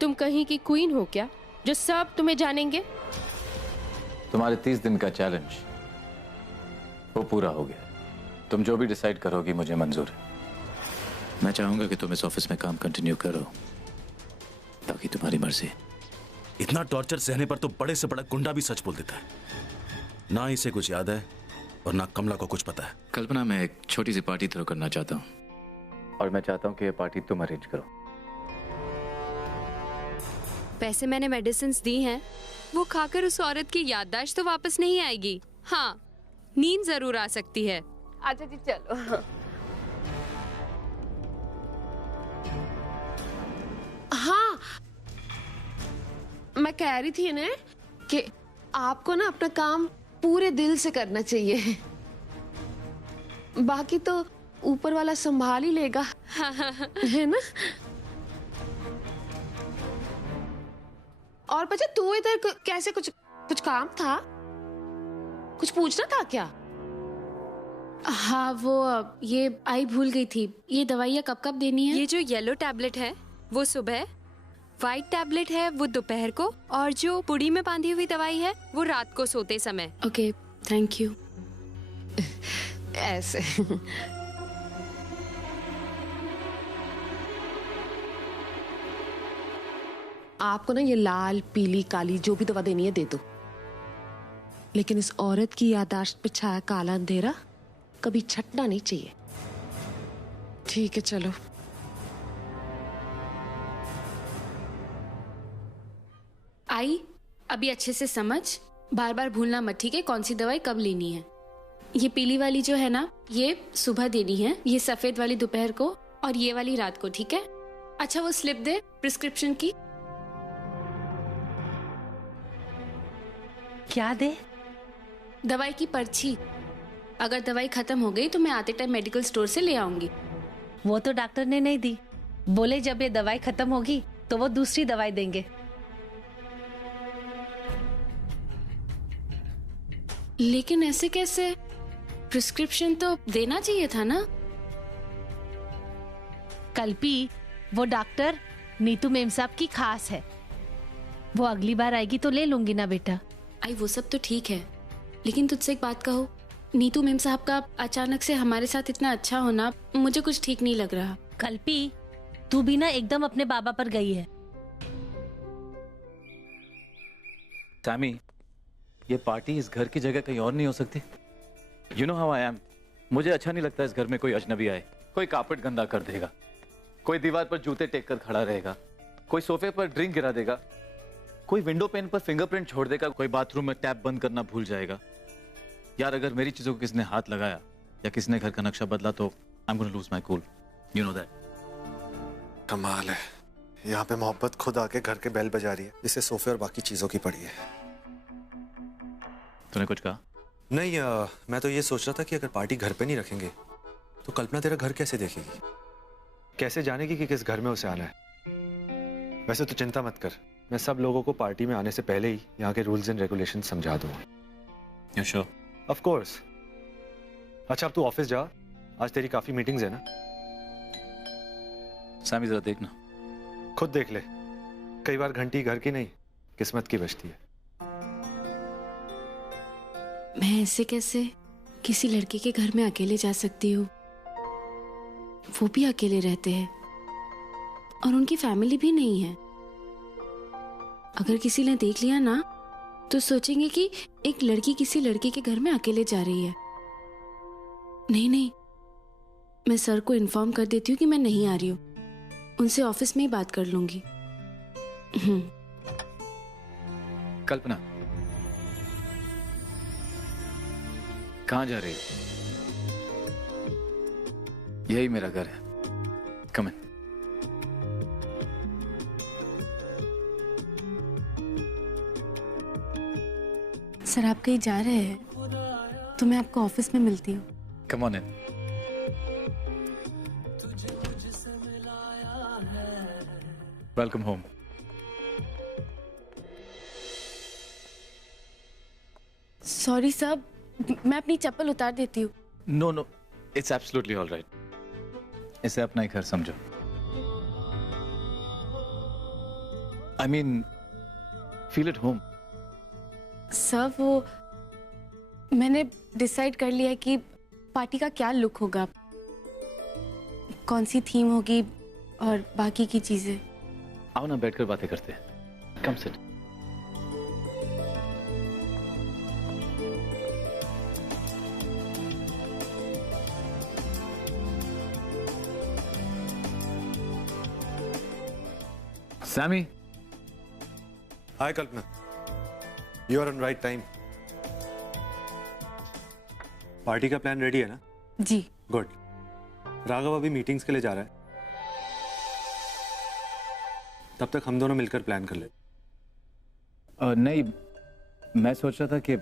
तुम कहीं की क्वीन हो क्या जो सब तुम्हें जानेंगे? तुम्हारे 30 दिन का चैलेंज वो पूरा हो गया। तुम जो भी डिसाइड करोगी मुझे मंजूर है। मैं चाहूंगा कि तुम इस ऑफिस में काम कंटिन्यू करो, ताकि तुम्हारी मर्जी। इतना टॉर्चर सहने पर तो बड़े से बड़ा गुंडा भी सच बोल देता है। ना इसे कुछ याद है और ना कमला को कुछ पता है। कल्पना, मैं एक छोटी सी पार्टी थ्रो करना चाहता हूँ और मैं चाहता हूँ कि ये पार्टी तुम अरेंज करो। वैसे मैंने मेडिसिन्स दी हैं, वो खाकर उस औरत की याददाश्त तो वापस नहीं आएगी। हाँ, नींद जरूर आ सकती है। अच्छा जी चलो। हाँ, मैं कह रही थी ना कि आपको ना अपना काम पूरे दिल से करना चाहिए, बाकी तो ऊपर वाला संभाल ही लेगा। है ना? और बच्चा तू इधर कैसे? कुछ काम था? कुछ पूछना था क्या? हाँ, वो ये आई भूल गई थी। ये दवाइयाँ कब कब देनी है? ये जो येलो टैबलेट है वो सुबह, व्हाइट टैबलेट है वो दोपहर को, और जो पुड़ी में बांधी हुई दवाई है वो रात को सोते समय। Okay, thank you. ऐसे आपको ना ये लाल पीली काली जो भी दवा देनी है दे दो, लेकिन इस औरत की याददाश्त पे छाया काला अंधेरा कभी छटना नहीं चाहिए। ठीक है चलो। आई, अभी अच्छे से समझ, बार बार भूलना मत, ठीक है? कौन सी दवाई कब लेनी है। ये पीली वाली जो है ना, ये सुबह देनी है, ये सफेद वाली दोपहर को, और ये वाली रात को, ठीक है? अच्छा, वो स्लिप दे प्रिस्क्रिप्शन की। क्या दे? दवाई की पर्ची। अगर दवाई खत्म हो गई तो मैं आते टाइम मेडिकल स्टोर से ले आऊंगी। वो तो डॉक्टर ने नहीं दी, बोले जब ये दवाई खत्म होगी तो वो दूसरी दवाई देंगे। लेकिन ऐसे कैसे? प्रिस्क्रिप्शन तो देना चाहिए था ना। कल्पी, वो डॉक्टर नीतू मेम साहब की खास है, वो अगली बार आएगी तो ले लूंगी ना बेटा। आई, वो सब तो ठीक है, लेकिन तुझसे एक बात कहूँ, नीतू मेम साहब का अचानक से हमारे साथ इतना अच्छा होना मुझे कुछ ठीक नहीं लग रहा। कल्पी, तू भी ना एकदम अपने बाबा पर गई है। सैमी, ये पार्टी इस घर की जगह कहीं और नहीं हो सकती? You know how I am. मुझे अच्छा नहीं लगता इस घर में कोई अजनबी आए। कोई कारपेट गंदा कर देगा, कोई दीवार पर जूते टेक कर खड़ा रहेगा, कोई सोफे पर ड्रिंक गिरा देगा, कोई विंडो पेन पर फिंगरप्रिंट छोड़ देगा, कोई बाथरूम में टैप बंद करना भूल जाएगा। यार, अगर मेरी चीजों को किसने हाथ लगाया या किसने घर का नक्शा बदला तो I am gonna lose my cool, you know that. कमाल है, यहाँ पे मोहब्बत खुद आके घर के बेल बजा रही है, जिससे सोफे और बाकी चीजों की पड़ी है। तूने कुछ कहा? नहीं, मैं तो ये सोच रहा था कि अगर पार्टी घर पे नहीं रखेंगे तो कल्पना तेरा घर कैसे देखेगी, कैसे जानेगी कि किस घर में उसे आना है। वैसे तो चिंता मत कर, मैं सब लोगों को पार्टी में आने से पहले ही यहाँ के रूल्स एंड रेगुलेशन समझा दूंगा। You sure? Of course. अच्छा, अब तू ऑफिस जा, आज तेरी काफी मीटिंग्स है ना। सैमी जरा देखना। खुद देख ले, कई बार घंटी घर की नहीं किस्मत की बजती है। मैं ऐसे कैसे किसी लड़के के घर में अकेले जा सकती हूँ? वो भी अकेले रहते हैं और उनकी फैमिली भी नहीं है। अगर किसी ने देख लिया ना तो सोचेंगे कि एक लड़की किसी लड़के के घर में अकेले जा रही है। नहीं, मैं सर को इन्फॉर्म कर देती हूँ कि मैं नहीं आ रही हूँ, उनसे ऑफिस में ही बात कर लूंगी। कल्पना, कहाँ जा रही? यही मेरा घर है, कम इन। सर, आप कहीं जा रहे हैं तो मैं आपको ऑफिस में मिलती हूँ। Come on in. Welcome home. Sorry sir, मैं अपनी चप्पल उतार देती हूँ। No no, it's absolutely all right. इसे अपना ही घर समझो। I mean, feel at home. Sir वो मैंने डिसाइड कर लिया है कि पार्टी का क्या लुक होगा, कौन सी थीम होगी और बाकी की चीजें। आओ ना बैठकर बातें करते हैं। Come sit. Sammy. Hi Kalpana, you are on right time. Party का प्लान रेडी है ना? जी। गुड। राघव अभी मीटिंग्स के लिए जा रहा है, तब तक हम दोनों मिलकर प्लान कर ले। नहीं, मैं सोच रहा था कि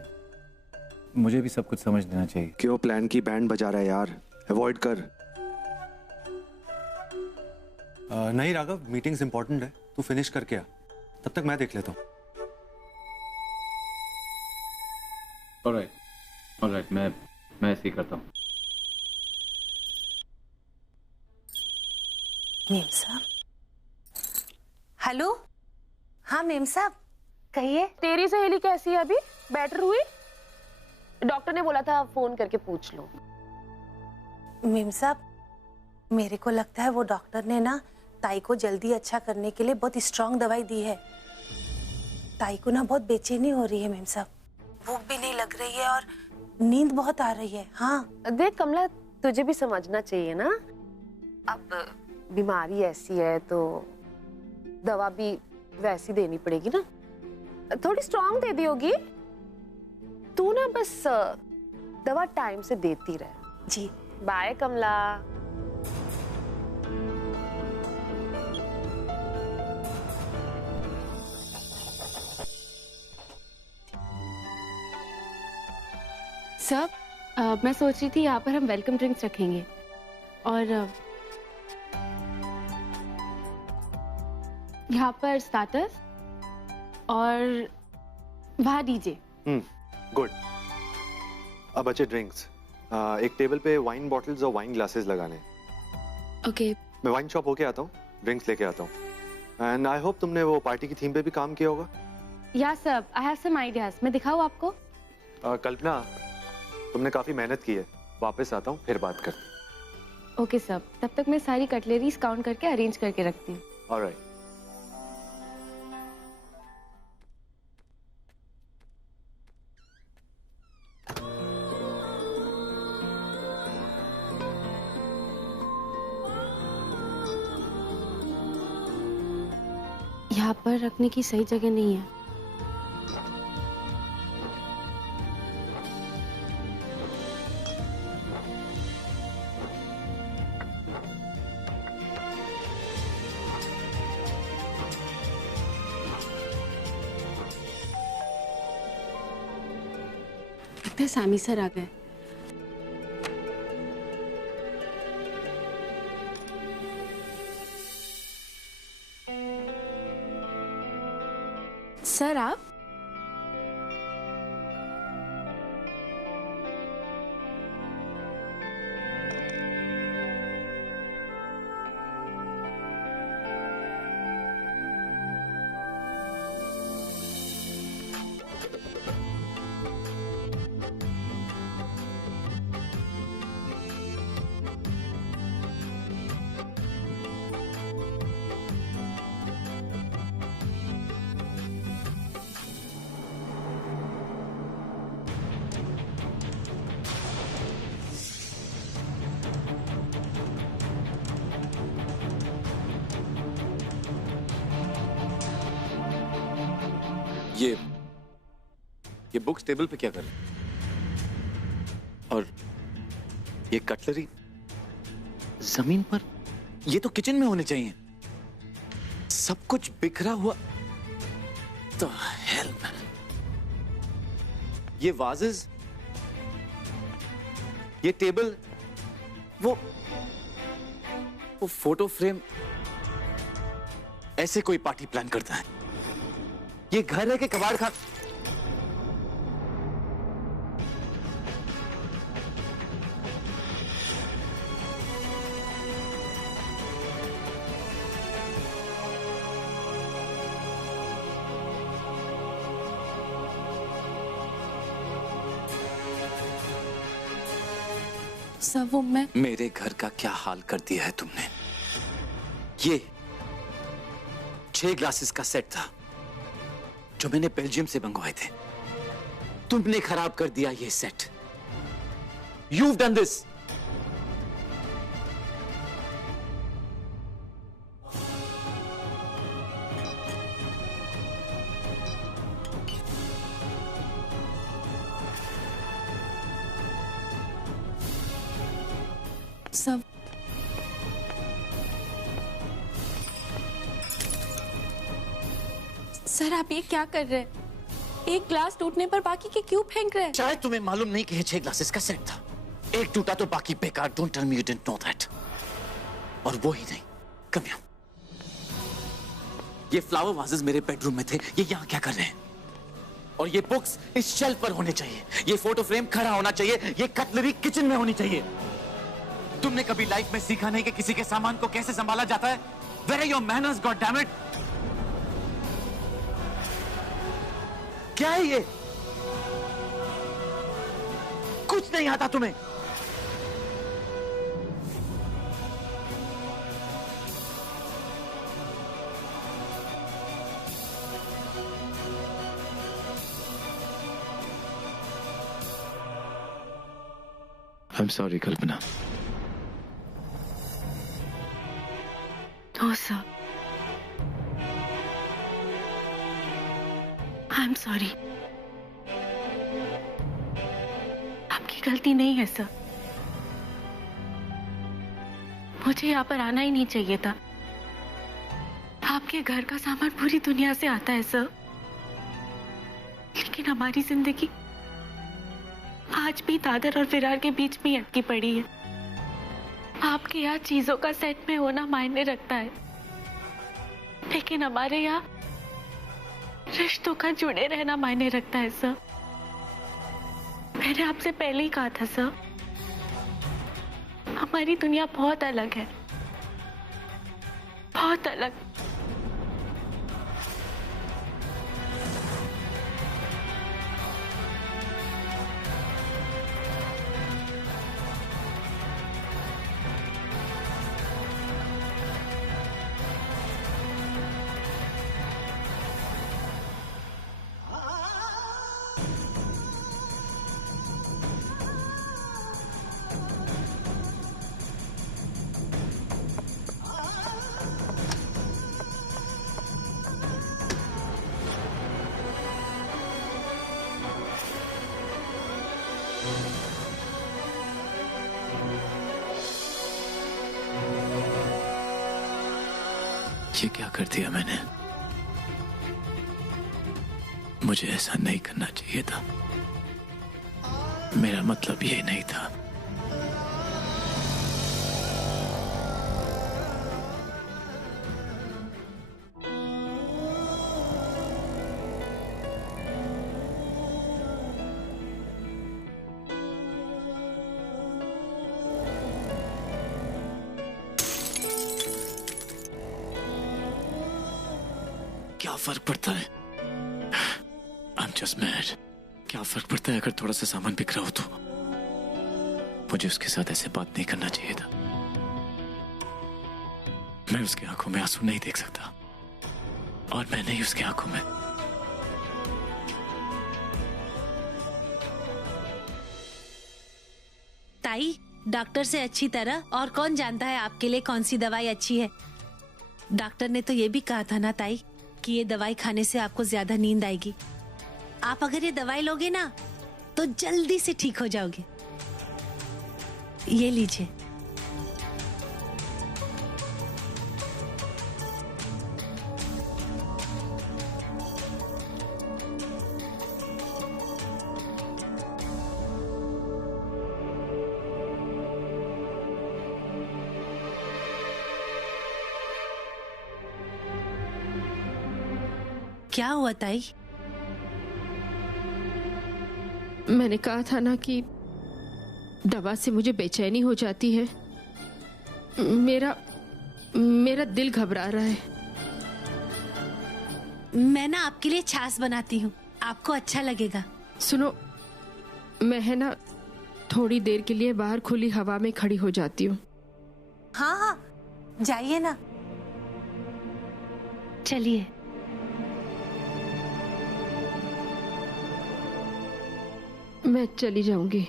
मुझे भी सब कुछ समझ लेना चाहिए। क्यों प्लान की बैंड बजा रहा है यार, अवॉइड कर। नहीं राघव, मीटिंग्स इंपॉर्टेंट है, तू फिनिश करके आ, तब तक मैं देख लेता हूँ। ऑलराइट, मैं ऐसे ही करता हूँ। मेम साहब। हेलो। हाँ मेम साहब कहिए। तेरी सहेली कैसी है अभी? बेटर हुई? डॉक्टर ने बोला था फोन करके पूछ लो। मेम साहब मेरे को लगता है वो डॉक्टर ने ना ताई को जल्दी अच्छा करने के लिए बहुत स्ट्रांग दवाई दी है। ताई को ना बहुत बेचैनी हो रही है मेम साहब, भूख भी नहीं लग रही है और नींद बहुत आ रही है। हाँ देख कमला, तुझे भी समझना चाहिए ना, अब बीमारी ऐसी है तो दवा भी वैसी देनी पड़ेगी ना, थोड़ी स्ट्रांग दे दी होगी। तू ना बस दवा टाइम से देती रहे। जी। बाय कमला। सर मैं सोच रही थी यहाँ पर हम वेलकम ड्रिंक्स रखेंगे और यहाँ पर स्टार्टर्स और वहाँ डीजे। गुड। अब बचे ड्रिंक्स। एक टेबल पे वाइन बॉटल्स और वाइन ग्लासेस लगाने। ओके। मैं वाइन शॉप होके आता हूँ, ड्रिंक्स लेके आता हूँ। एंड आई होप तुमने वो पार्टी की थीम पे भी काम किया होगा। Yeah sir, I have some ideas, मैं दिखाऊँ आपको? कल्पना, तुमने काफी मेहनत की है, वापस आता हूँ फिर बात करते। ओके सर, तब तक मैं सारी कटलरीज काउंट करके अरेंज करके रखती हूँ। ऑलराइट। यहाँ पर रखने की सही जगह नहीं है। लगता है सैमी सर आ गए। सर आप? ये बुक्स टेबल पे क्या कर रहे हैं? और ये कटलरी जमीन पर? ये तो किचन में होने चाहिए। सब कुछ बिखरा हुआ। तो हेल मैन। ये वाजेस, ये टेबल, वो फोटो फ्रेम। ऐसे कोई पार्टी प्लान करता है? ये घर है कि कबाड़ खा? सब वो मैं मेरे घर का क्या हाल कर दिया है तुमने। ये 6 ग्लासेस का सेट था जो मैंने बेल्जियम से मंगवाए थे। तुमने खराब कर दिया ये सेट। You've done this. सब सर आप ये क्या कर रहे हैं? एक ग्लास टूटने पर बाकी के क्यों फेंक रहे हैं? शायद तुम्हें मालूम नहीं कि ये 6 ग्लासेस का सेट था। एक टूटा तो बाकी बेकार। Don't tell me you didn't know that. और वो ही नहीं, कम यहाँ। ये फ्लावर वाजेस मेरे बेडरूम में थे, ये यहाँ क्या कर रहे हैं? और ये बुक्स इस शेल्फ पर होने चाहिए, ये फोटो फ्रेम खड़ा होना चाहिए, ये कटलरी किचन में होनी चाहिए। तुमने कभी लाइफ में सीखा नहीं कि किसी के सामान को कैसे संभाला जाता है? Where are your manners, God damn it? क्या है ये? कुछ नहीं आता तुम्हें। I'm sorry, Kalpana. No, sir. I'm sorry. आपकी गलती नहीं है सर। मुझे यहाँ पर आना ही नहीं चाहिए था। आपके घर का सामान पूरी दुनिया से आता है सर, लेकिन हमारी जिंदगी आज भी दादर और विरार के बीच में अटकी पड़ी है। आपके यहाँ चीजों का सेट में होना मायने रखता है, लेकिन हमारे यहाँ रिश्तों का जुड़े रहना मायने रखता है सर। मैंने आपसे पहले ही कहा था सर, हमारी दुनिया बहुत अलग है, बहुत अलग। ये क्या कर दिया मैंने? मुझे ऐसा नहीं करना चाहिए था। मेरा मतलब ये नहीं था। क्या फर्क पड़ता है? I'm just mad. क्या फर्क पड़ता है अगर थोड़ा सा सामान बिक रहा हो तो? मुझे उसके साथ ऐसे बात नहीं करना चाहिए था। मैं उसकी आंखों में आंसू नहीं देख सकता, और मैं नहीं उसकी आंखों में। ताई, डॉक्टर से अच्छी तरह और कौन जानता है आपके लिए कौन सी दवाई अच्छी है। डॉक्टर ने तो ये भी कहा था ना ताई कि ये दवाई खाने से आपको ज्यादा नींद आएगी। आप अगर ये दवाई लोगे ना तो जल्दी से ठीक हो जाओगे। ये लीजिए। क्या हुआ ताई? मैंने कहा था ना कि दवा से मुझे बेचैनी हो जाती है। मेरा दिल घबरा रहा है। मैं ना आपके लिए छाछ बनाती हूँ, आपको अच्छा लगेगा। सुनो, मैं है ना थोड़ी देर के लिए बाहर खुली हवा में खड़ी हो जाती हूँ। हाँ हाँ, जाइए ना। चलिए। मैं चली जाऊंगी।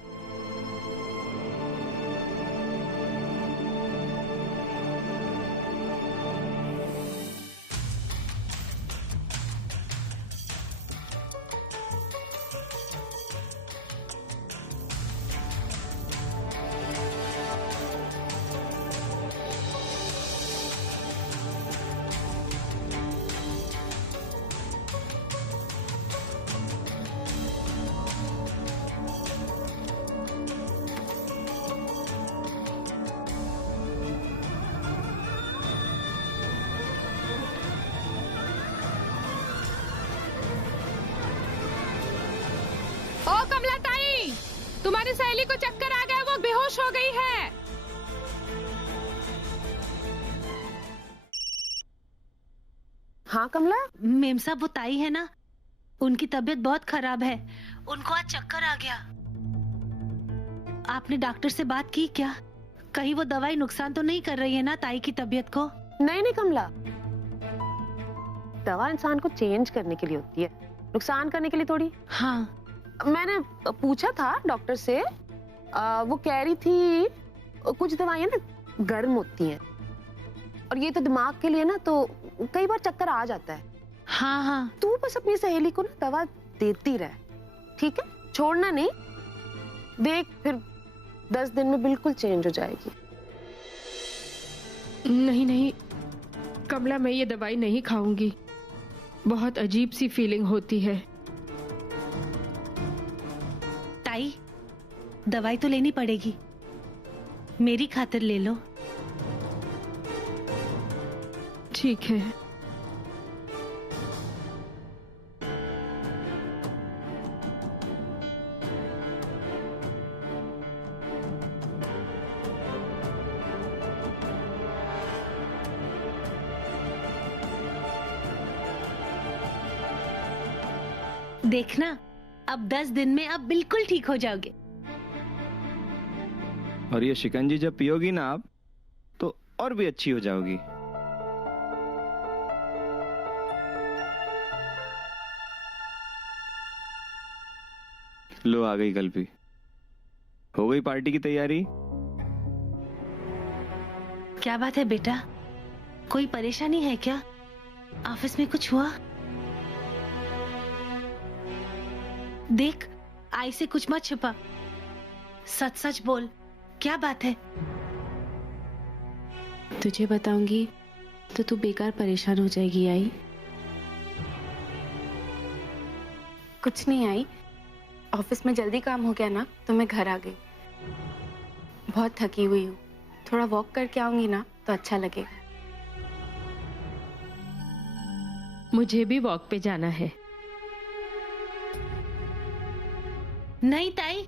ओ कमला ताई, तुम्हारी सहेली को चक्कर आ गया, वो बेहोश हो गई है। हाँ कमला। मेम साहब, वो ताई है ना, उनकी तबीयत बहुत खराब है। उनको आज चक्कर आ गया। आपने डॉक्टर से बात की क्या? कहीं वो दवाई नुकसान तो नहीं कर रही है ना ताई की तबीयत को? नहीं नहीं कमला, दवा इंसान को चेंज करने के लिए होती है, नुकसान करने के लिए थोड़ी। हाँ, मैंने पूछा था डॉक्टर से, वो कह रही थी कुछ दवाइयां ना गर्म होती हैं और ये तो दिमाग के लिए ना, तो कई बार चक्कर आ जाता है। हाँ हाँ, तू बस अपनी सहेली को ना दवा देती रह, ठीक है? छोड़ना नहीं। देख फिर 10 दिन में बिल्कुल चेंज हो जाएगी। नहीं नहीं कमला, मैं ये दवाई नहीं खाऊंगी। बहुत अजीब सी फीलिंग होती है। ताई, दवाई तो लेनी पड़ेगी, मेरी खातिर ले लो। ठीक है। देखना, अब 10 दिन में आप बिल्कुल ठीक हो जाओगे। और ये शिकंजी जब पियोगी ना आप, तो और भी अच्छी हो जाओगी। लो, आ गई कल्पी। हो गई पार्टी की तैयारी? क्या बात है बेटा, कोई परेशानी है क्या? ऑफिस में कुछ हुआ? देख, आई से कुछ मत छुपा, सच सच बोल, क्या बात है? तुझे बताऊंगी तो तू बेकार परेशान हो जाएगी। आई कुछ नहीं आई, ऑफिस में जल्दी काम हो गया ना, तो मैं घर आ गई। बहुत थकी हुई हूँ, थोड़ा वॉक करके आऊंगी ना तो अच्छा लगेगा। मुझे भी वॉक पे जाना है। नहीं ताई,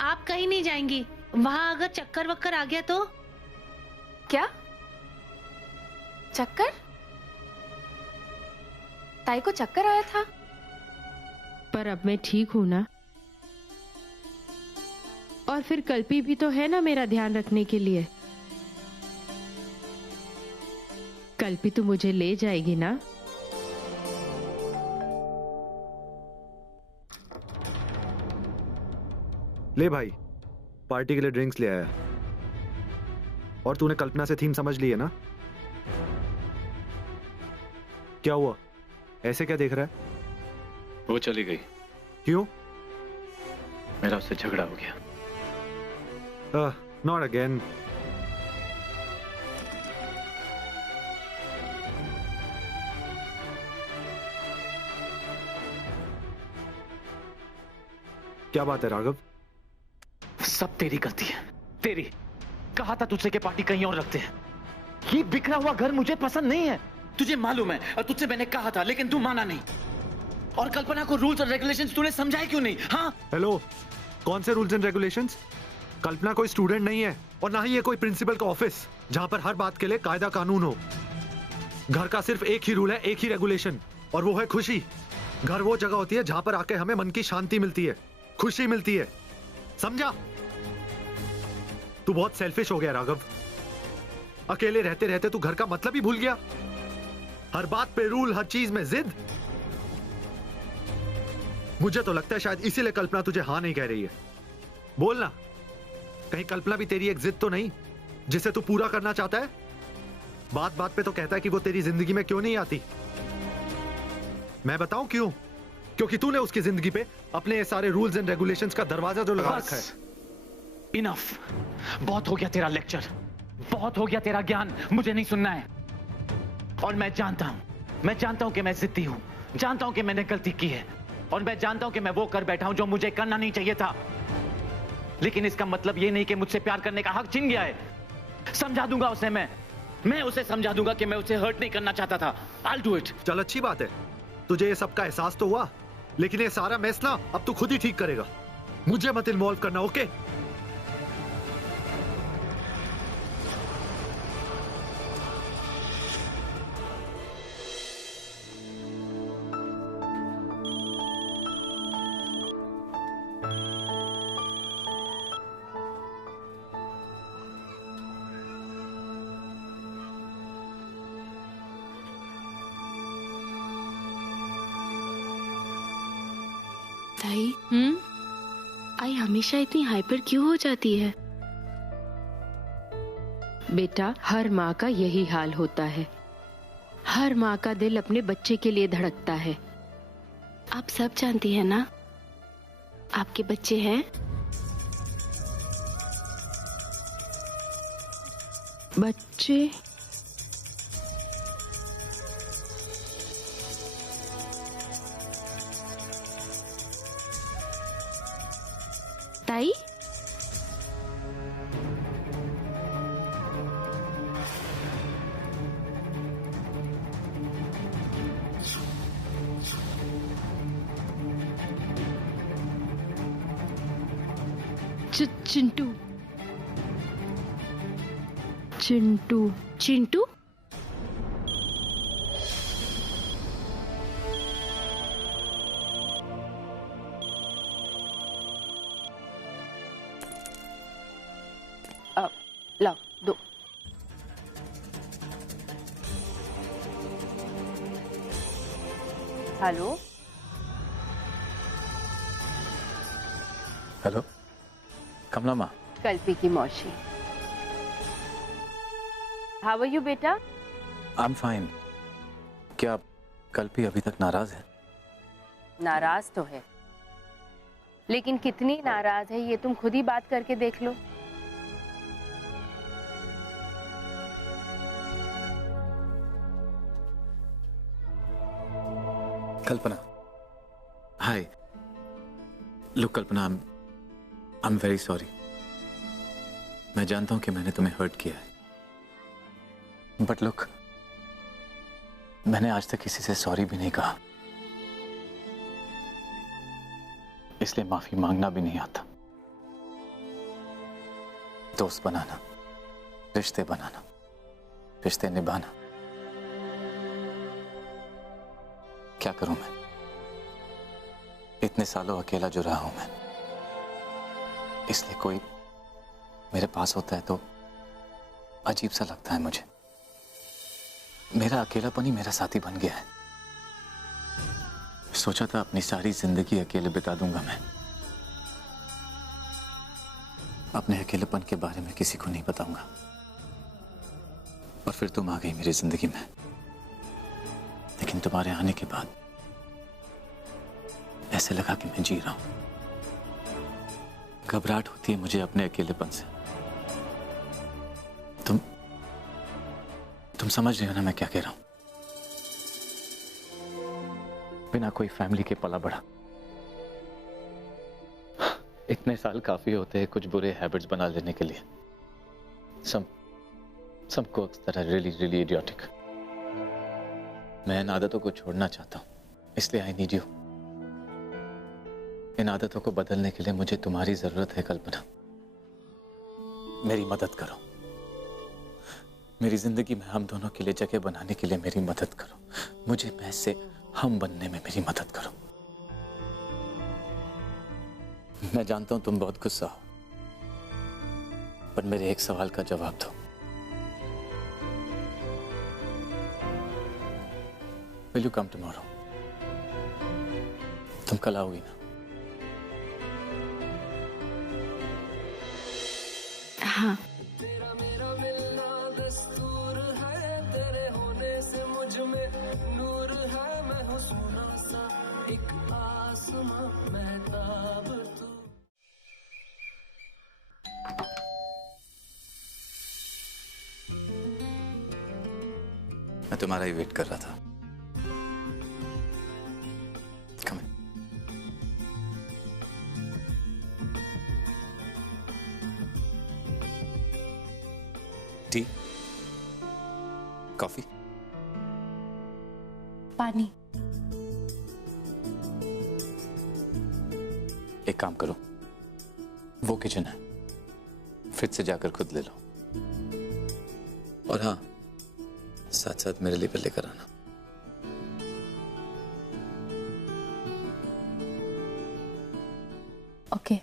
आप कहीं नहीं जाएंगी। वहां अगर चक्कर वक्कर आ गया तो? क्या चक्कर? ताई को चक्कर आया था? पर अब मैं ठीक हूं ना, और फिर कल्पी भी तो है ना मेरा ध्यान रखने के लिए। कल्पी तो मुझे ले जाएगी ना। ले भाई, पार्टी के लिए ड्रिंक्स ले आया। और तूने कल्पना से थीम समझ ली है ना? क्या हुआ, ऐसे क्या देख रहा है? वो चली गई। क्यों? मेरा उससे झगड़ा हो गया। Not again. क्या बात है राघव? सब तेरी गलती है, तेरी। कहा था तुझसे कि पार्टी कहीं और रखते हैं। ये बिखरा हुआ घर मुझे पसंद नहीं है, तुझे मालूम है, और तुझसे मैंने कहा था, लेकिन तू माना नहीं। और कल्पना को रूल्स और रेगुलेशंस तूने समझाए क्यों नहीं? हाँ, हेलो, कौन से रूल्स एंड रेगुलेशंस? कल्पना कोई स्टूडेंट नहीं है, और ना ही ये कोई प्रिंसिपल का ऑफिस जहां पर हर बात के लिए कायदा कानून हो। घर का सिर्फ एक ही रूल है, एक ही रेगुलेशन, और वो है खुशी। घर वो जगह होती है जहां पर आके हमें मन की शांति मिलती है, खुशी मिलती है। समझा? तू बहुत सेल्फिश हो गया राघव। अकेले रहते रहते तू घर का मतलब ही भूल गया। हर बात पे रूल, हर चीज में जिद। मुझे तो लगता है शायद इसीलिए कल्पना तुझे हाँ नहीं कह रही है। बोलना, कहीं कल्पना भी तेरी एक जिद तो नहीं जिसे तू पूरा करना चाहता है? बात बात पे तो कहता है कि वो तेरी जिंदगी में क्यों नहीं आती। मैं बताऊं क्यों? क्योंकि तूने उसकी जिंदगी पे अपने ये सारे रूल्स एंड रेगुलेशंस का दरवाजा जो लगा रखा है। इनफ, बहुत हो गया तेरा लेक्चर, बहुत हो गया तेरा ज्ञान, मुझे नहीं सुनना है। और मैं जानता हूं कि मैं जिद्दी हूं, जानता हूं कि मैंने गलती की है, और मैं जानता हूं कि मैं वो कर बैठा हूं जो मुझे करना नहीं चाहिए था। लेकिन इसका मतलब ये नहीं कि मुझसे प्यार करने का हक छिन गया है। समझा दूंगा उसे, मैं उसे समझा दूंगा कि मैं उसे हर्ट नहीं करना चाहता था। I'll do it। चल अच्छी बात है, तुझे ये सब का एहसास तो हुआ, लेकिन ये सारा मैस ना अब तू खुद ही ठीक करेगा। मुझे मत इन्वॉल्व करना, ओके? ताई, आई हमेशा इतनी हाइपर क्यों हो जाती है? बेटा, हर माँ का यही हाल होता है। हर माँ का दिल अपने बच्चे के लिए धड़कता है। आप सब जानती है ना, आपके बच्चे हैं। बच्चे? ताई, चिंटू चिंटू चिंटू? लाओ दो। हेलो हेलो, कमला माँ। कल्पी की मौसी। हाउ आर यू बेटा? I am fine. क्या कल्पी अभी तक नाराज है? नाराज तो है, लेकिन कितनी नाराज है ये तुम खुद ही बात करके देख लो। Kalpana, hi. Look Kalpana, I am very sorry. मैं जानता हूं कि मैंने तुम्हें हर्ट किया है, बट लुक, मैंने आज तक किसी से सॉरी भी नहीं कहा, इसलिए माफी मांगना भी नहीं आता। दोस्त बनाना, रिश्ते बनाना, रिश्ते निभाना, क्या करूं मैं? इतने सालों अकेला जो रहा हूं मैं, इसलिए कोई मेरे पास होता है तो अजीब सा लगता है मुझे। मेरा अकेलापन ही मेरा साथी बन गया है। सोचा था अपनी सारी जिंदगी अकेले बिता दूंगा मैं, अपने अकेलेपन के बारे में किसी को नहीं बताऊंगा, और फिर तुम आ गई मेरी जिंदगी में। लेकिन तुम्हारे आने के बाद ऐसे लगा कि मैं जी रहा हूं। घबराहट होती है मुझे अपने अकेलेपन से। तुम समझ रहे हो ना मैं क्या कह रहा हूं? बिना कोई फैमिली के पला बढ़ा। इतने साल काफी होते हैं कुछ बुरे हैबिट्स बना लेने के लिए। some quirks that are really idiotic. मैं इन आदतों को छोड़ना चाहता हूं, इसलिए आई नीड यू। इन आदतों को बदलने के लिए मुझे तुम्हारी जरूरत है कल्पना। मेरी मदद करो, मेरी जिंदगी में हम दोनों के लिए जगह बनाने के लिए मेरी मदद करो। मुझे मैं से हम बनने में मेरी मदद करो। मैं जानता हूं तुम बहुत गुस्सा हो, पर मेरे एक सवाल का जवाब दो। Will you come tomorrow? तुम कल आओगी ना? हाँ। मैं तुम्हारा ही वेट कर रहा था। Come in. टी? कॉफी? पानी। एक काम करो, वो किचन है, फिर से जाकर खुद ले लो। और हाँ, साथ साथ मेरे लिए भी लेकर आना। ओके।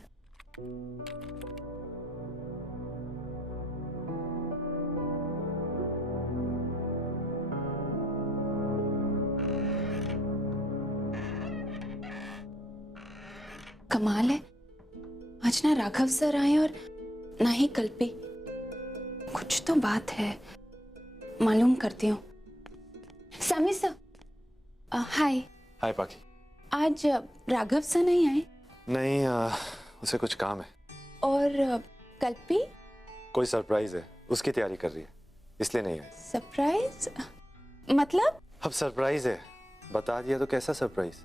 कमाल है, आज ना राघव सर आए और ना ही कल्पी। कुछ तो बात है, मालूम करती हूँ। सैमी सर, हाय। हाय पाखी। आज राघव सर नहीं आए? नहीं, उसे कुछ काम है। और कल्पी? कोई सरप्राइज है, उसकी तैयारी कर रही है, इसलिए नहीं आई। सरप्राइज? मतलब? अब सरप्राइज है, बता दिया तो कैसा सरप्राइज।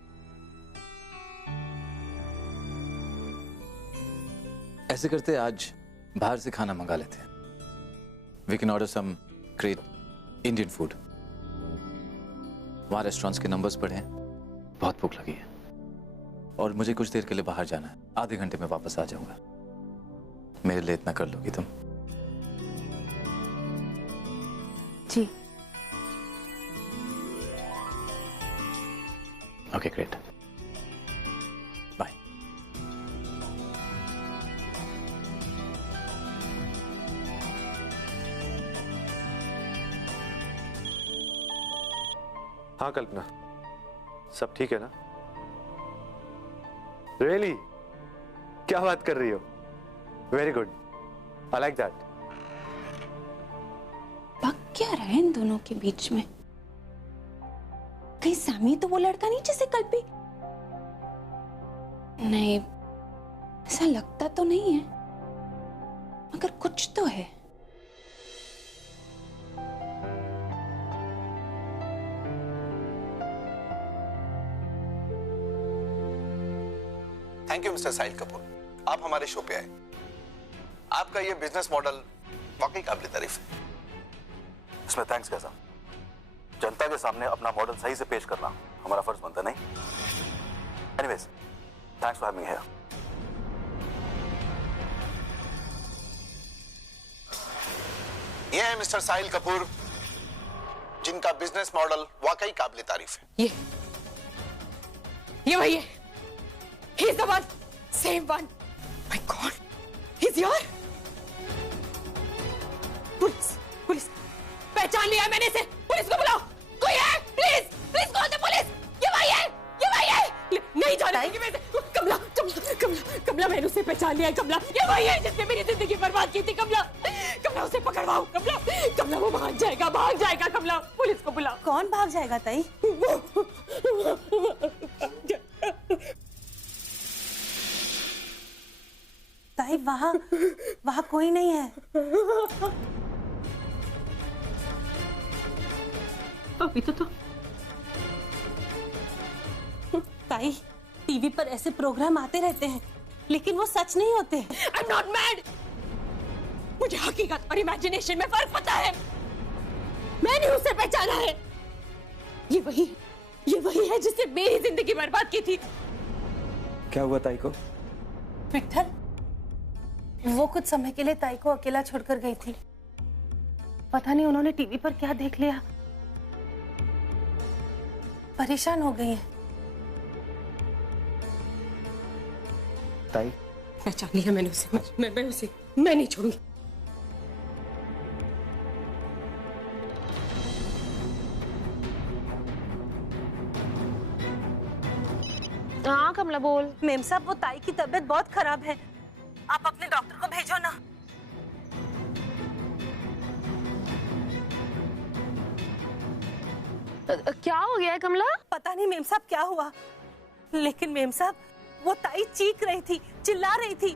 ऐसे करते आज बाहर से खाना मंगा लेते हैं। We can order some great Indian food. वहाँ रेस्टोरेंट्स के नंबर्स पड़े हैं, बहुत भूख लगी है और मुझे कुछ देर के लिए बाहर जाना है। आधे घंटे में वापस आ जाऊंगा। मेरे लिए इतना कर लोगी तुम? जी। Okay, great. बाय। हाँ कल्पना, सब ठीक है ना? रियली? क्या बात कर रही हो? Very good, I like that. पक क्या रहा है इन दोनों के बीच में? कहीं सैमी तो वो लड़का नहीं जैसे कल्पी? नहीं, ऐसा लगता तो नहीं है, मगर कुछ तो है। थैंक यू मिस्टर साहिल कपूर, आप हमारे शो पे आए। आपका ये बिजनेस मॉडल वाकई काबिल तारीफ है। इसमें थैंक्स कैसा? जनता के सामने अपना मॉडल सही से पेश करना हमारा फर्ज बनता नहीं? Anyways, thanks for having me here. ये है मिस्टर साहिल कपूर, जिनका बिजनेस मॉडल वाकई काबिल तारीफ है। ये वही है। He's the one, same one. My God, he's here. Police, police, पहचान लिया मैंने इसे। पुलिस को बुलाओ। कोई है? Please, please call the police. ये वही है, ये वही है। नहीं जाने देंगे मैं इसे। कमला, कमला, कमला, कमला, मैंने उसे पहचान लिया है। कमला, ये वही है जिसने मेरी जिंदगी बर्बाद की थी। कमला, कमला, उसे पकड़वाओ। कमला, कमला, वो भाग जाएगा, भाग जाएगा। कमला, पुलिस को बुलाओ। कौन भाग जाएगा ताई? ताई, वहाँ कोई नहीं है। अभी तो ताई, टीवी पर ऐसे प्रोग्राम आते रहते हैं, लेकिन वो सच नहीं होते। I'm not mad. मुझे हकीकत और इमेजिनेशन में फर्क पता है। मैंने उसे पहचाना है। ये वही है जिसने मेरी जिंदगी बर्बाद की थी। क्या हुआ ताई को? विठल, वो कुछ समय के लिए ताई को अकेला छोड़कर गई थी। पता नहीं उन्होंने टीवी पर क्या देख लिया, परेशान हो गई है। ताई पहचान लिया मैंने उसे। मैं उसे मैं नहीं छोड़ूंगी। हाँ कमला बोल। मेम साहब, वो ताई की तबीयत बहुत खराब है, आप अपने डॉक्टर को भेजो ना। क्या हो गया है कमला? पता नहीं मेम साहब क्या हुआ, लेकिन मेम साहब वो ताई चीख रही थी, चिल्ला रही थी।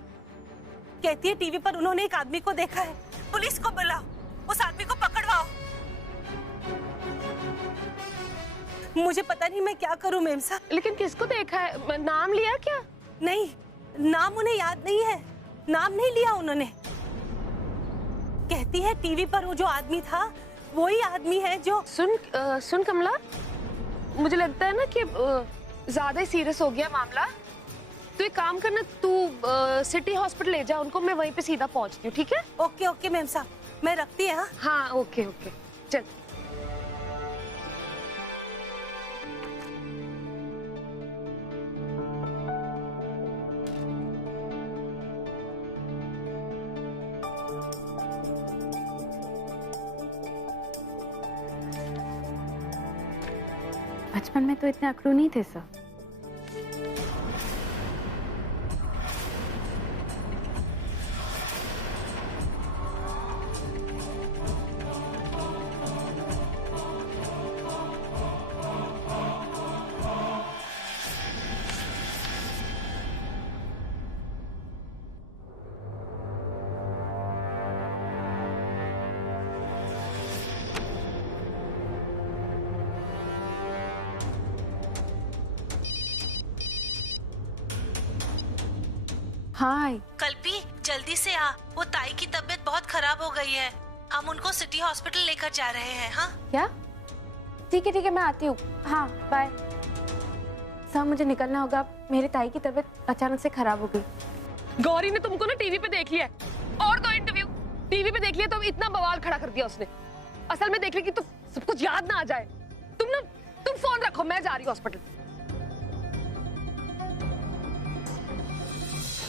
कहती है टीवी पर उन्होंने एक आदमी को देखा है, पुलिस को बुलाओ, उस आदमी को पकड़वाओ। मुझे पता नहीं मैं क्या करूं मेम साहब। लेकिन किसको देखा है? नाम लिया क्या? नहीं, नाम उन्हें याद नहीं है, नाम नहीं लिया उन्होंने। कहती है टीवी पर वो जो आदमी था वही आदमी है जो। सुन कमला, मुझे लगता है ना कि ज्यादा ही सीरियस हो गया मामला। तो एक काम करना, तू सिटी हॉस्पिटल ले जा उनको, मैं वहीं पे सीधा पहुंचती हूँ, ठीक है? ओके ओके मेम साहब, मैं रखती है। हाँ ओके ओके, चल। बचपन में तो इतने अकड़ू नहीं थे सर। हाय कल्पी, जल्दी से आ, वो ताई की तबीयत बहुत खराब हो गई है, हम उनको सिटी हॉस्पिटल लेकर जा रहे हैं। हाँ क्या? ठीक है मैं आती हूँ। हाँ बाय। सर मुझे निकलना होगा, मेरी ताई की तबीयत अचानक से खराब हो गई। गौरी ने तुमको ना टीवी पे देख लिया है, और तो इंटरव्यू टीवी पे देख लिया तो इतना बवाल खड़ा कर दिया उसने। असल में देख ली कि तो सब कुछ याद ना आ जाए। तुम फोन रखो, मैं जा रही हूँ हॉस्पिटल।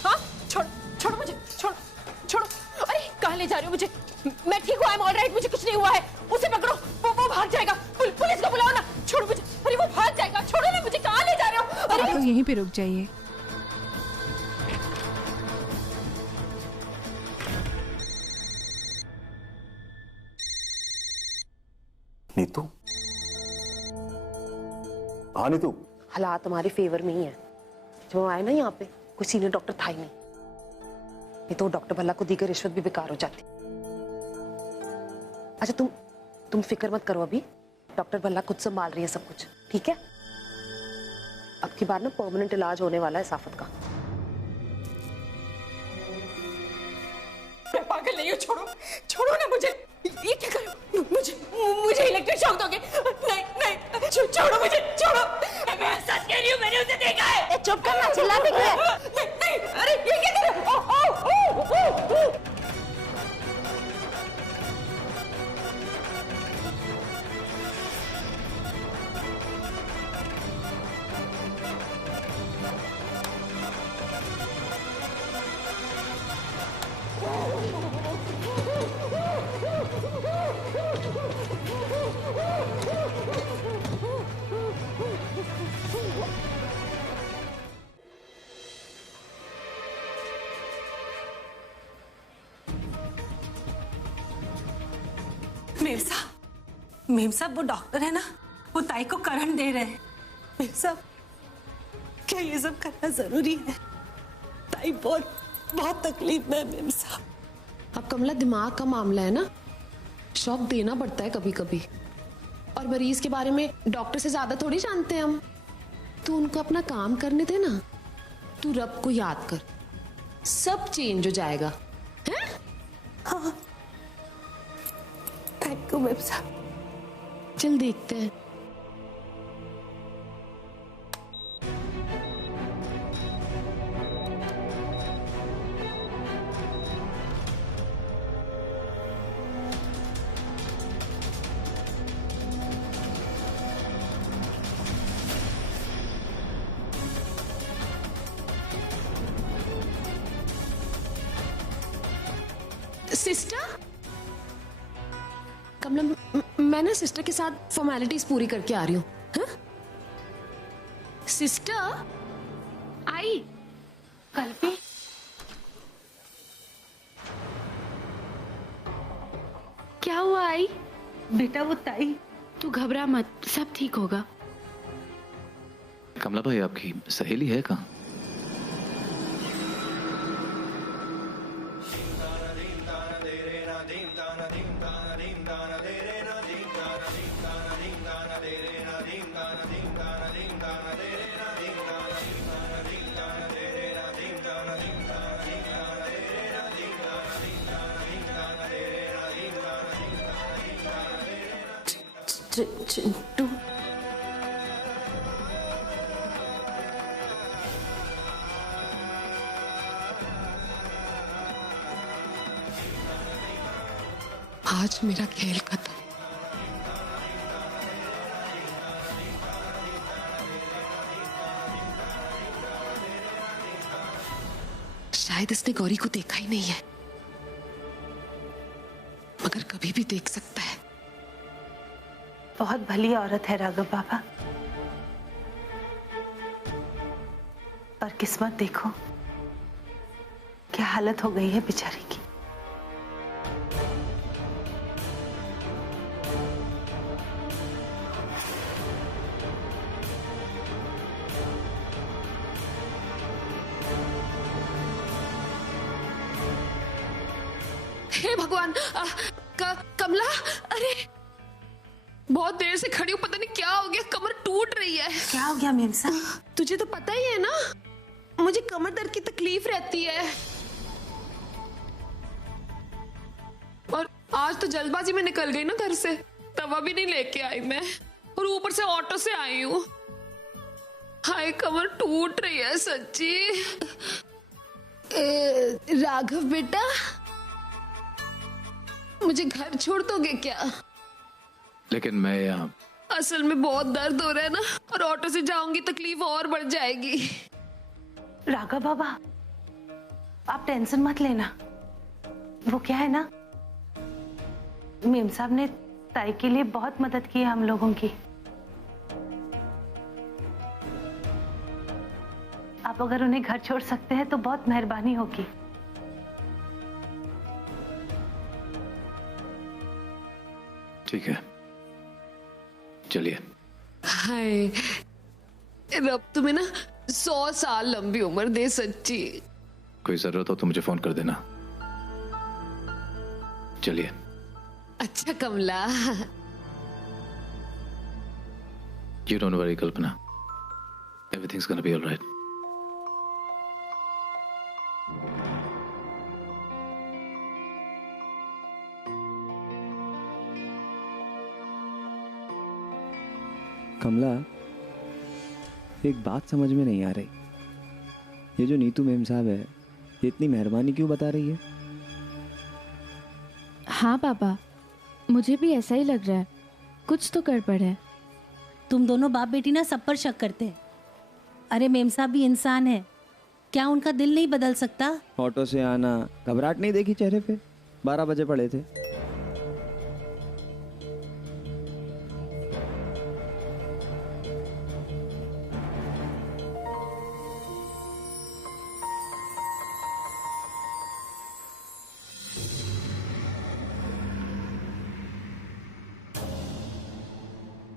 हाँ छोड़ो मुझे, छोड़ो। अरे कहाँ ले जा रही हो मुझे? मैं ठीक हूँ, आई एम ऑलराइट, मुझे कुछ नहीं हुआ है। उसे पकड़ो, वो भाग जाएगा। पुलिस को बुलाओ ना। छोड़ो मुझे। अरे वो भाग जाएगा, छोड़ो ना मुझे। कहाँ ले जा रहे हो? अरे आप लोग यहीं पे रुक जाइए। नीतू, हाँ नीतू। हालात हमारे फेवर में ही है। जब हम आए ना यहाँ पे, कोई सीनियर डॉक्टर था ही नहीं तो डॉक्टर भल्ला को देकर रिश्वत भी बेकार हो जाती। अच्छा तुम फिक्र मत करो, अभी डॉक्टर भल्ला खुद संभाल रही है सब कुछ, ठीक है? अब की बार ना परमानेंट इलाज होने वाला है साफत का। मैं पागल नहीं हूँ, छोड़ो ना मुझे। ये क्या कर रहे हो? मुझे इलेक्ट्रिक शॉक दोगे? नहीं, छोड़ो मुझे, छोड़ो। मैं सच कह रही हूँ, मैंने उसे देखा है। चुप करना, चिल्लाते क्यों है? नहीं, अरे ये क्या कर रहे हो? मेम साहब वो डॉक्टर है ना, वो ताई को करंट दे रहे हैं। मेम साहब, क्या ये सब करना जरूरी है? ताई बहुत तकलीफ में है मेम साहब। अब कमला दिमाग का मामला है ना, शॉक देना पड़ता है कभी कभी। और मरीज के बारे में डॉक्टर से ज्यादा थोड़ी जानते हैं हम। तू उनको अपना काम करने दे ना, तू रब को याद कर, सब चेंज हो जाएगा। हैं? हाँ, थैंक यू मेम साहब। चल देखते हैं। सिस्टर कमला, मैं ना सिस्टर के साथ फॉर्मेलिटीज पूरी करके आ रही हूँ। हाँ? सिस्टर आई कल भी क्या हुआ आई? बेटा वो ताई, तू घबरा मत, सब ठीक होगा। कमला भाई आपकी सहेली है कहाँ? चिंटू, आज मेरा खेल खत्म। शायद इसने गौरी को देखा ही नहीं है, मगर कभी भी देख सकता है। बहुत भली औरत है राघव बाबा, पर किस्मत देखो क्या हालत हो गई है बेचारी की। हे भगवान, कमला, अरे बहुत देर से खड़ी हूँ, पता नहीं क्या हो गया, कमर टूट रही है। क्या हो गया मेम साहब? तुझे तो पता ही है ना, मुझे कमर दर्द की तकलीफ रहती है, और आज तो जल्दबाजी में निकल गई ना घर से, तवा भी नहीं लेके आई मैं, और ऊपर से ऑटो से आई हूँ। हाय, कमर टूट रही है सच्ची। राघव बेटा, मुझे घर छोड़ दोगे क्या? लेकिन मैं यहाँ, असल में बहुत दर्द हो रहा है ना, और ऑटो से जाऊंगी तकलीफ और बढ़ जाएगी। राघव बाबा, आप टेंशन मत लेना, वो क्या है ना, मेम साहब ने ताई के लिए बहुत मदद की है हम लोगों की। आप अगर उन्हें घर छोड़ सकते हैं तो बहुत मेहरबानी होगी। ठीक है, चलिए। हाय, रब तुम्हें ना 100 साल लंबी उम्र दे सच्ची। कोई जरूरत हो तो मुझे फोन कर देना। चलिए। अच्छा कमला। You don't worry, Kalpana, everything's gonna be all right. कमला, एक बात समझ में नहीं आ रही, ये जो नीतू मेम साहब है, ये इतनी मेहरबानी क्यों बता रही है? हाँ पापा, मुझे भी ऐसा ही लग रहा है, कुछ तो गड़बड़ है। तुम दोनों बाप बेटी ना सब पर शक करते हैं। अरे मेम साहब भी इंसान है, क्या उनका दिल नहीं बदल सकता? ऑटो से आना, घबराहट नहीं देखी चेहरे पे? 12 बजे पड़े थे।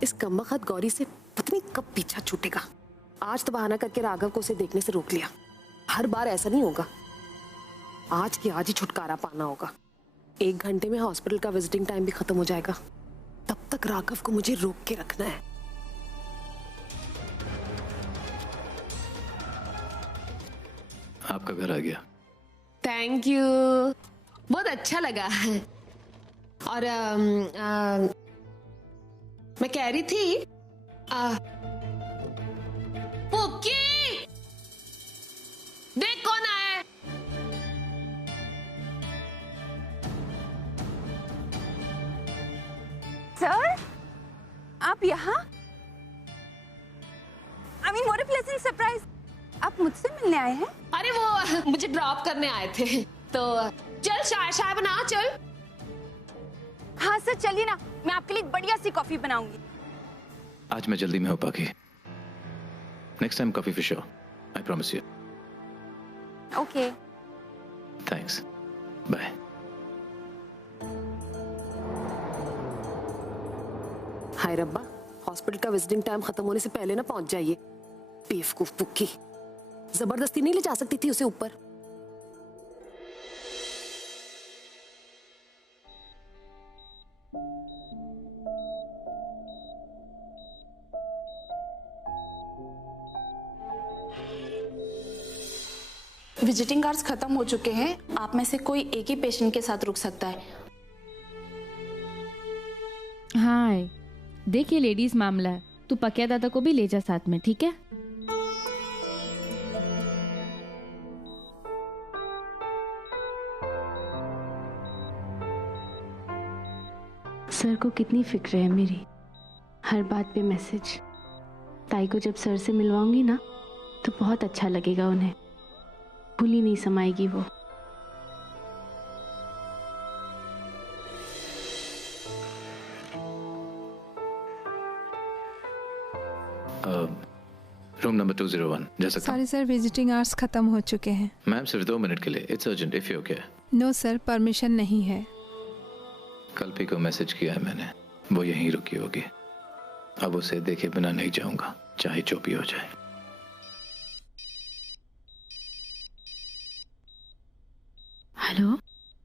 इस कमबख्त गौरी से पता नहीं कब पीछा छूटेगा। आज तो बहाना करके राघव को उसे देखने से रोक लिया, हर बार ऐसा नहीं होगा, आज की आज ही छुटकारा पाना होगा। 1 घंटे में हॉस्पिटल का विजिटिंग टाइम भी खत्म हो जाएगा, तब तक राघव को मुझे रोक के रखना है। आपका घर आ गया। थैंक यू, बहुत अच्छा लगा। और मैं कह रही थी, पुक्की, देख कौन आया है। सर, आप यहाँ? I mean, what a pleasant surprise. आप मुझसे मिलने आए हैं? अरे वो मुझे ड्रॉप करने आए थे। तो चल चाय बना चल। हाँ सर चलिए ना, मैं आपके लिए बढ़िया सी कॉफी बनाऊंगी। आज मैं जल्दी में हो पागी। Next time coffee for sure, I promise you. Okay thanks, bye. हाय रब्बा, हॉस्पिटल का विजिटिंग टाइम खत्म होने से पहले ना पहुंच जाइए। बेवकूफ बुक्की, जबरदस्ती नहीं ले जा सकती थी उसे ऊपर। विजिटिंग आवर्स खत्म हो चुके हैं। आप में से कोई एक ही पेशेंट के साथ रुक सकता है। हाय, देखिए लेडीज मामला है, तू पकिया दादा को भी ले जा साथ में, ठीक है? सर को कितनी फिक्र है मेरी, हर बात पे मैसेज। ताई को जब सर से मिलवाऊंगी ना तो बहुत अच्छा लगेगा उन्हें, भूली नहीं समाएगी वो। रूम नंबर 201 जा सकता हूं? सॉरी सर, विजिटिंग आवर्स खत्म हो चुके हैं। मैम सिर्फ 2 मिनट के लिए, it's urgent if you okay. No sir, permission नहीं है। कल भी को मैसेज किया है मैंने, वो यहीं रुकी होगी। अब उसे देखे बिना नहीं जाऊंगा, चाहे जो भी हो जाए। हेलो,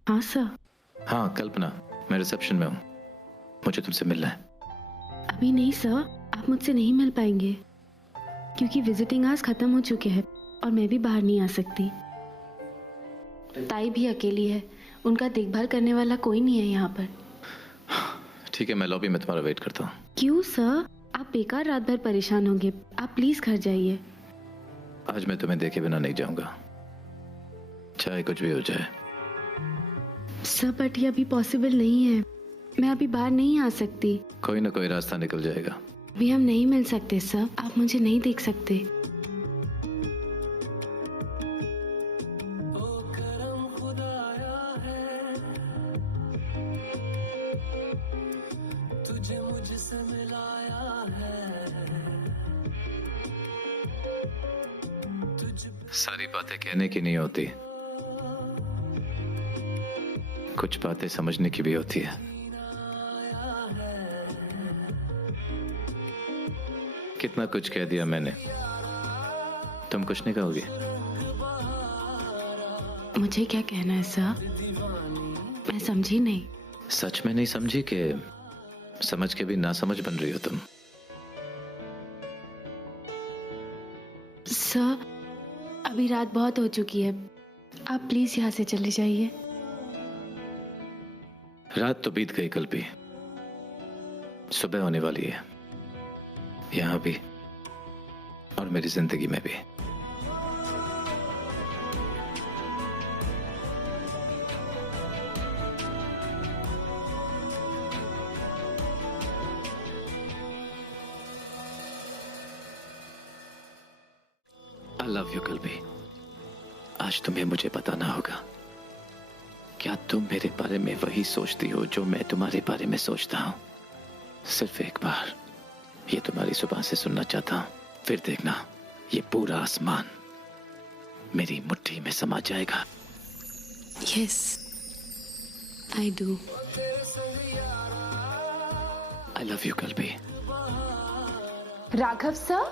हाँ सर। हाँ कल्पना, मैं रिसेप्शन में हूँ, मुझे तुमसे मिलना है। अभी नहीं सर, आप मुझसे नहीं मिल पाएंगे क्योंकि विजिटिंग आवर्स खत्म हो चुके हैं और मैं भी बाहर नहीं आ सकती। ताई भी अकेली है, उनका देखभाल करने वाला कोई नहीं है यहाँ पर। ठीक है, मैं लॉबी में तुम्हारा वेट करता हूँ। क्यों सर, आप बेकार रात भर परेशान होंगे, आप प्लीज घर जाइए। आज मैं तुम्हें देखे बिना नहीं जाऊंगा, चाहे कुछ भी हो जाए। सर बट ये अभी पॉसिबल नहीं है, मैं अभी बाहर नहीं आ सकती। कोई ना कोई रास्ता निकल जाएगा। अभी हम नहीं मिल सकते सर, आप मुझे नहीं देख सकते। सारी बातें कहने की नहीं होती, कुछ बातें समझने की भी होती है। कितना कुछ कह दिया मैंने, तुम कुछ नहीं कहोगे? मुझे क्या कहना है सर, मैं समझी नहीं। सच में नहीं समझी कि समझ के भी ना समझ बन रही हो तुम? सर अभी रात बहुत हो चुकी है, आप प्लीज यहाँ से चले जाइए। रात तो बीत गई, कल भी सुबह होने वाली है, यहाँ भी और मेरी जिंदगी में भी। I love you Kalpi. आज तुम्हें मुझे बताना होगा, क्या तुम मेरे बारे में वही सोचती हो जो मैं तुम्हारे बारे में सोचता हूँ? सिर्फ एक बार ये तुम्हारी जुबान से सुनना चाहता हूँ, फिर देखना ये पूरा आसमान मेरी मुट्ठी में समा जाएगा। Yes, I do. I love you Kalpi. Raghav sir,